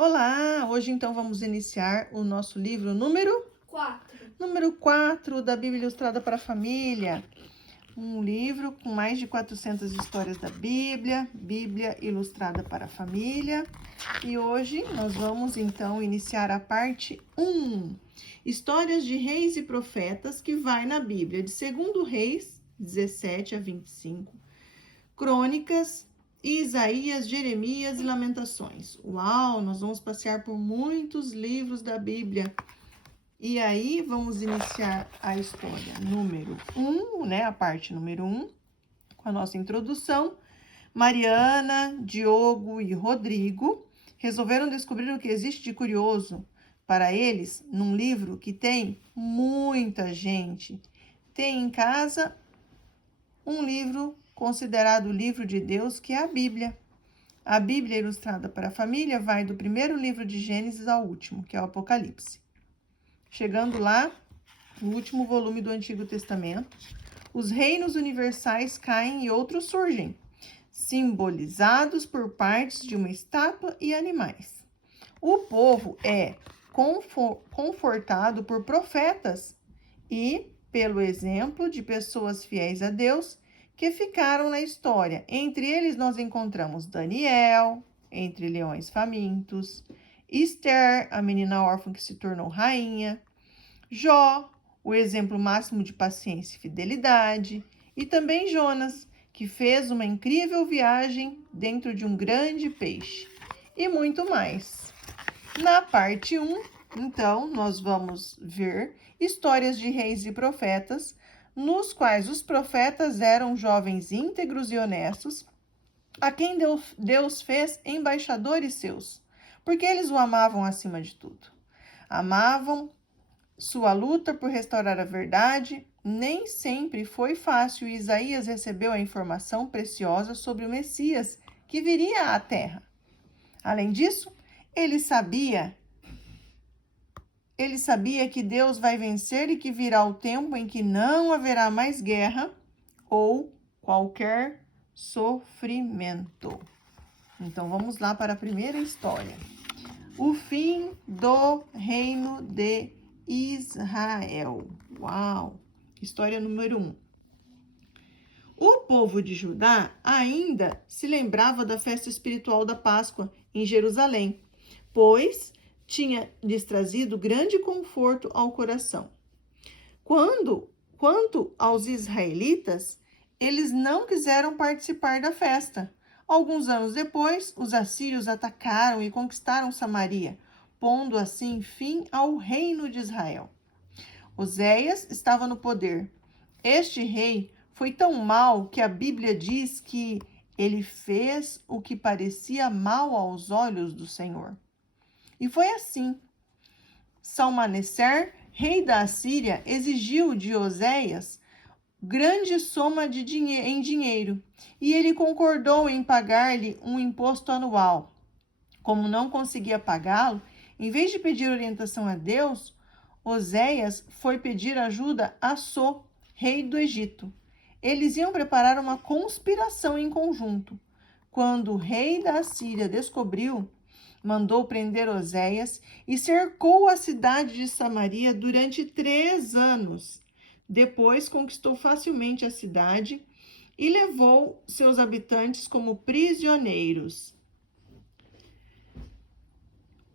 Olá! Hoje então vamos iniciar o nosso livro número 4 da Bíblia Ilustrada para a Família. Um livro com mais de 400 histórias da Bíblia, Bíblia Ilustrada para a Família. E hoje nós vamos então iniciar a parte 1, Histórias de Reis e Profetas, que vai na Bíblia de 2 Reis, 17 a 25, Crônicas, Isaías, Jeremias e Lamentações. Uau, nós vamos passear por muitos livros da Bíblia. E aí, vamos iniciar a história número 1, né? A parte número 1, com a nossa introdução. Mariana, Diogo e Rodrigo resolveram descobrir o que existe de curioso para eles num livro que tem muita gente. Tem em casa um livro considerado o livro de Deus, que é a Bíblia. A Bíblia Ilustrada para a Família vai do primeiro livro de Gênesis ao último, que é o Apocalipse. Chegando lá, no último volume do Antigo Testamento, os reinos universais caem e outros surgem, simbolizados por partes de uma estátua e animais. O povo é confortado por profetas e pelo exemplo de pessoas fiéis a Deus que ficaram na história. Entre eles nós encontramos Daniel, entre leões famintos, Esther, a menina órfã que se tornou rainha, Jó, o exemplo máximo de paciência e fidelidade, e também Jonas, que fez uma incrível viagem dentro de um grande peixe, e muito mais. Na parte 1, então, nós vamos ver histórias de reis e profetas, nos quais os profetas eram jovens íntegros e honestos, a quem Deus fez embaixadores seus, porque eles o amavam acima de tudo. Amavam sua luta por restaurar a verdade. Nem sempre foi fácil e Isaías recebeu a informação preciosa sobre o Messias que viria à terra. Além disso, ele sabia que Deus vai vencer e que virá o tempo em que não haverá mais guerra ou qualquer sofrimento. Então, vamos lá para a primeira história. O fim do reino de Israel. Uau! História número 1. O povo de Judá ainda se lembrava da festa espiritual da Páscoa em Jerusalém, pois tinha lhes trazido grande conforto ao coração. Quanto aos israelitas, eles não quiseram participar da festa. Alguns anos depois, os assírios atacaram e conquistaram Samaria, pondo assim fim ao reino de Israel. Oséias estava no poder. Este rei foi tão mau que a Bíblia diz que ele fez o que parecia mal aos olhos do Senhor. E foi assim. Salmaneser, rei da Assíria, exigiu de Oséias grande soma em dinheiro, e ele concordou em pagar-lhe um imposto anual. Como não conseguia pagá-lo, em vez de pedir orientação a Deus, Oséias foi pedir ajuda a So, rei do Egito. Eles iam preparar uma conspiração em conjunto. Quando o rei da Assíria descobriu, mandou prender Oséias e cercou a cidade de Samaria durante 3 anos. Depois conquistou facilmente a cidade e levou seus habitantes como prisioneiros.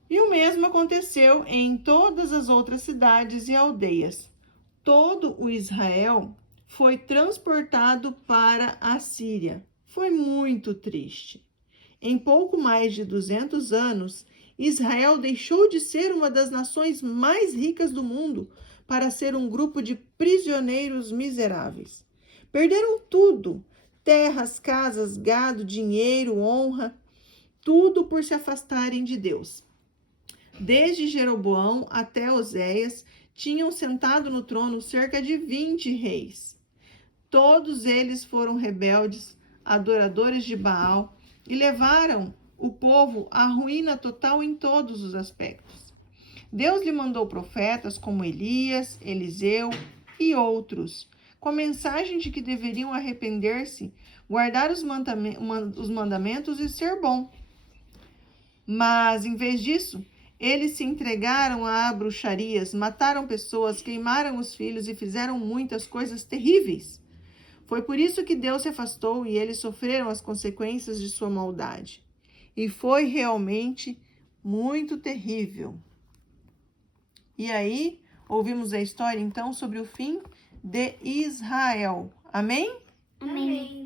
E o mesmo aconteceu em todas as outras cidades e aldeias. Todo o Israel foi transportado para a Síria. Foi muito triste. Em pouco mais de 200 anos, Israel deixou de ser uma das nações mais ricas do mundo para ser um grupo de prisioneiros miseráveis. Perderam tudo: terras, casas, gado, dinheiro, honra, tudo por se afastarem de Deus. Desde Jeroboão até Oséias, tinham sentado no trono cerca de 20 reis. Todos eles foram rebeldes, adoradores de Baal, e levaram o povo à ruína total em todos os aspectos. Deus lhe mandou profetas como Elias, Eliseu e outros, com a mensagem de que deveriam arrepender-se, guardar os mandamentos e ser bom. Mas, em vez disso, eles se entregaram a bruxarias, mataram pessoas, queimaram os filhos e fizeram muitas coisas terríveis. Foi por isso que Deus se afastou e eles sofreram as consequências de sua maldade. E foi realmente muito terrível. E aí, ouvimos a história, então, sobre o fim de Israel. Amém? Amém.